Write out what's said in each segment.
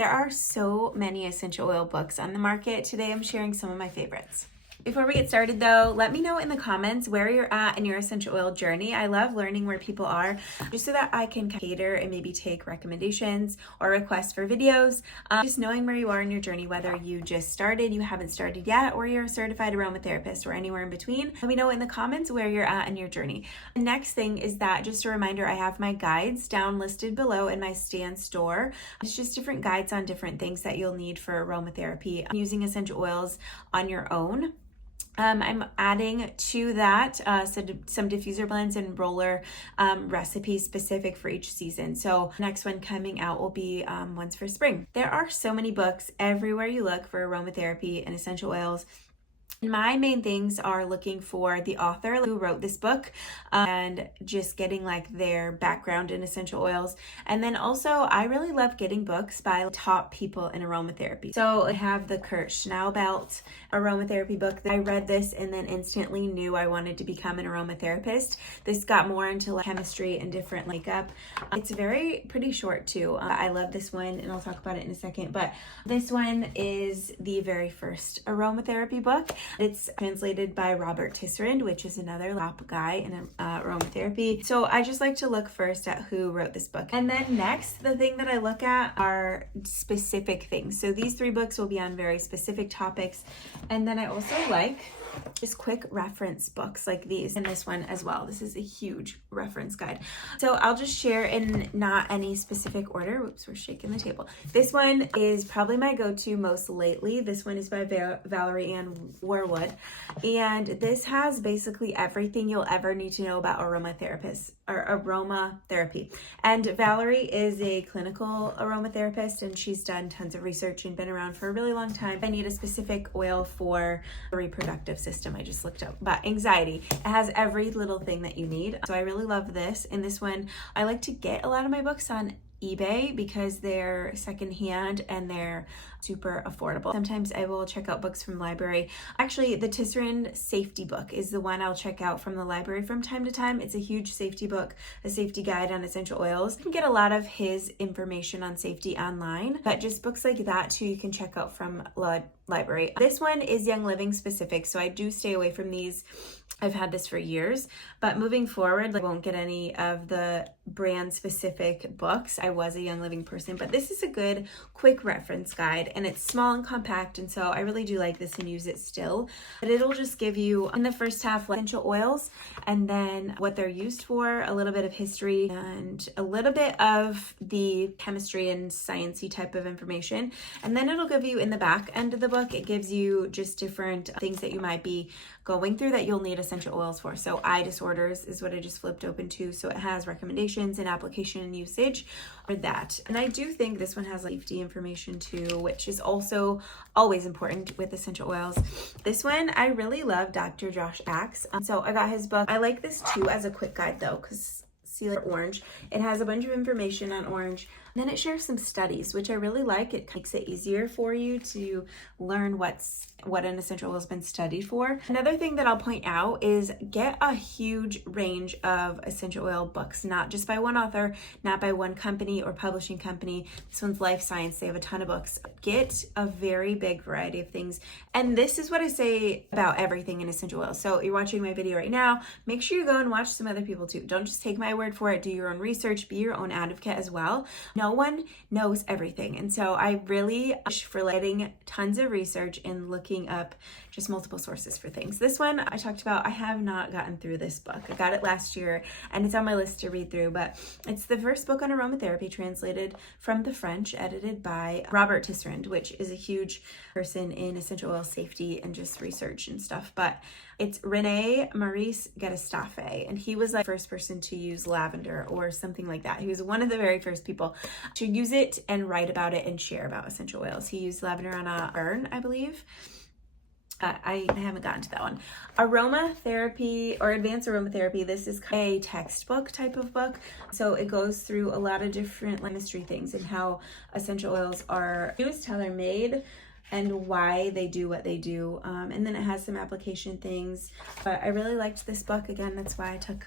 There are so many essential oil books on the market. Today I'm sharing some of my favorites. Before we get started though, let me know in the comments where you're at in your essential oil journey. I love learning where people are just so that I can cater and maybe take recommendations or requests for videos. Just knowing where you are in your journey, whether you just started, you haven't started yet, or you're a certified aromatherapist or anywhere in between. Let me know in the comments where you're at in your journey. The next thing is that, just a reminder, I have my guides down listed below in my Stan store. It's just different guides on different things that you'll need for aromatherapy using essential oils on your own. I'm adding to that some diffuser blends and roller recipes specific for each season. So next one coming out will be ones for spring. There are so many books everywhere you look for aromatherapy and essential oils. My main things are looking for the author who wrote this book and just getting like their background in essential oils. And then also I really love getting books by top people in aromatherapy. So I have the Kurt Schnaubelt aromatherapy book. I read this and then instantly knew I wanted to become an aromatherapist. This got more into like chemistry and different makeup. It's pretty short too. I love this one and I'll talk about it in a second, but this one is the very first aromatherapy book. It's translated by Robert Tisserand, which is another top guy in aromatherapy. So I just like to look first at who wrote this book. And then next, the thing that I look at are specific things. So these 3 books will be on very specific topics. And then I also like just quick reference books like these, and this one as well. This is a huge reference guide. So I'll just share in not any specific order. Whoops, we're shaking the table. This one is probably my go-to most lately. This one is by Valerie Ann Warwood, and this has basically everything you'll ever need to know about aromatherapy. And Valerie is a clinical aromatherapist, and she's done tons of research and been around for a really long time. I need a specific oil for the reproductive system. I just looked up, but anxiety. It has every little thing that you need. So I really love this. And this one, I like to get a lot of my books on eBay because they're secondhand and they're super affordable. Sometimes I will check out books from the library. Actually, the Tisserand safety book is the one I'll check out from the library from time to time. It's a huge safety book, a safety guide on essential oils. You can get a lot of his information on safety online, but just books like that too, you can check out from library. This one is Young Living specific, so I do stay away from these. I've had this for years, but moving forward, I won't get any of the brand specific books. I was a Young Living person, but this is a good quick reference guide, and it's small and compact, and so I really do like this and use it still. But it'll just give you in the first half essential oils and then what they're used for, a little bit of history and a little bit of the chemistry and sciencey type of information. And then it'll give you in the back end of the book, it gives you just different things that you might be going through that you'll need essential oils for. So eye disorders is what I just flipped open to. So it has recommendations and application and usage for that. And I do think this one has safety information too, which is also always important with essential oils. This one, I really love Dr. Josh Axe. So I got his book. I like this too as a quick guide though, because see like orange. It has a bunch of information on orange. And then it shares some studies, which I really like. It makes it easier for you to learn what an essential oil has been studied for. Another thing that I'll point out is get a huge range of essential oil books, not just by one author, not by one company or publishing company. This one's Life Science. They have a ton of books. Get a very big variety of things. And this is what I say about everything in essential oils. So you're watching my video right now, make sure you go and watch some other people too. Don't just take my word for it. Do your own research. Be your own advocate as well. No one knows everything. And so I really push for letting tons of research and looking up just multiple sources for things. This one I talked about, I have not gotten through this book. I got it last year and it's on my list to read through, but it's the first book on aromatherapy translated from the French, edited by Robert Tisserand, which is a huge person in essential oil safety and just research and stuff. But it's Rene Maurice Getastafe, and he was like the first person to use lavender or something like that. He was one of the very first people to use it and write about it and share about essential oils. He used lavender on a urn, I believe. I haven't gotten to that one. Aromatherapy or advanced aromatherapy. This is a textbook type of book. So it goes through a lot of different chemistry things and how essential oils are used, how they're made, and why they do what they do. And then it has some application things. But I really liked this book. Again, that's why I took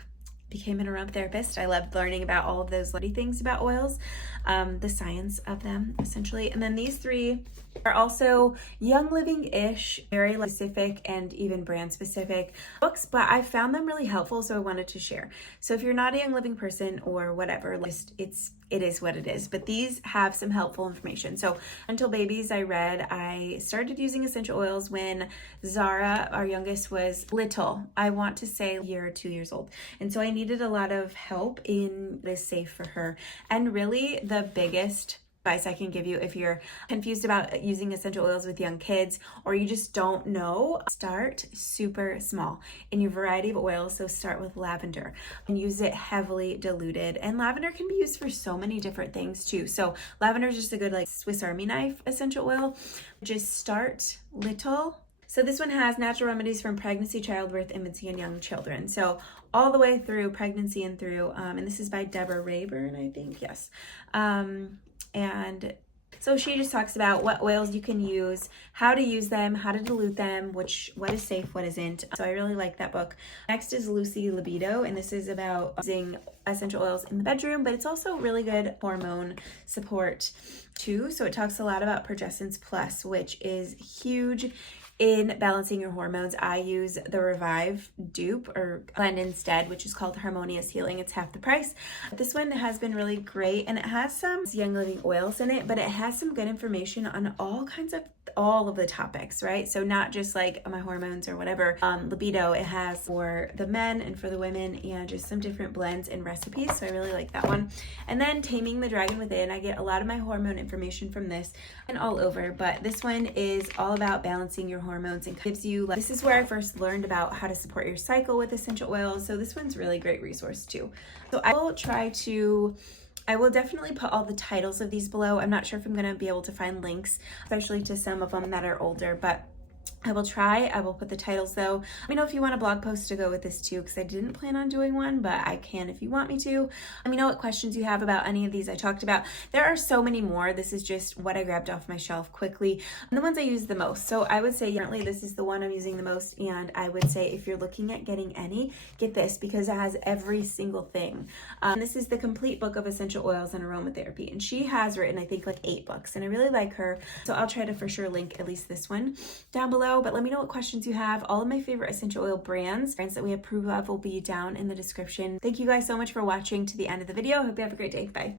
became an aromatherapist. I loved learning about all of those lovely things about oils, the science of them essentially. And then these three are also Young Living-ish, very specific and even brand specific books, but I found them really helpful, so I wanted to share. So if you're not a Young Living person or whatever, it is what it is, but these have some helpful information. So Until Babies I started using essential oils when Zara, our youngest, was little. I want to say a year or 2 years old. And so I needed a lot of help in what is safe for her. And really the biggest advice I can give you if you're confused about using essential oils with young kids, or you just don't know, start super small in your variety of oils. So start with lavender and use it heavily diluted. And lavender can be used for so many different things too. So lavender is just a good like Swiss Army knife essential oil. Just start little. So this one has natural remedies from pregnancy, childbirth, infancy, and young children. So all the way through pregnancy and through, and this is by Deborah Rayburn, I think, yes. And so she just talks about what oils you can use, how to use them, how to dilute them, what is safe, what isn't. So I really like that book. Next is Lucy Libido, and this is about using essential oils in the bedroom, but it's also really good hormone support too. So it talks a lot about Progestins Plus, which is huge in balancing your hormones. I use the Revive dupe or blend instead, which is called Harmonious Healing. It's half the price. This one has been really great, and it has some Young Living oils in it, but it has some good information on all of the topics, right? So not just like my hormones or whatever. Libido, it has for the men and for the women, and just some different blends and recipes. So I really like that one. And then Taming the Dragon Within, I get a lot of my hormone information from this and all over, but this one is all about balancing your hormones and gives you, this is where I first learned about how to support your cycle with essential oils. So this one's a really great resource too. So I will definitely put all the titles of these below. I'm not sure if I'm going to be able to find links, especially to some of them that are older, but I will try. I will put the titles though. Let me know if you want a blog post to go with this too, because I didn't plan on doing one, but I can if you want me to. Let me know what questions you have about any of these I talked about. There are so many more. This is just what I grabbed off my shelf quickly, and the ones I use the most. So I would say currently this is the one I'm using the most, and I would say if you're looking at getting any, get this because it has every single thing. This is the complete book of essential oils and aromatherapy, and she has written I think like 8 books, and I really like her. So I'll try to for sure link at least this one down below. But let me know what questions you have. All of my favorite essential oil brands that we approve of will be down in the description. Thank you guys so much for watching to the end of the video. Hope you have a great day. Bye.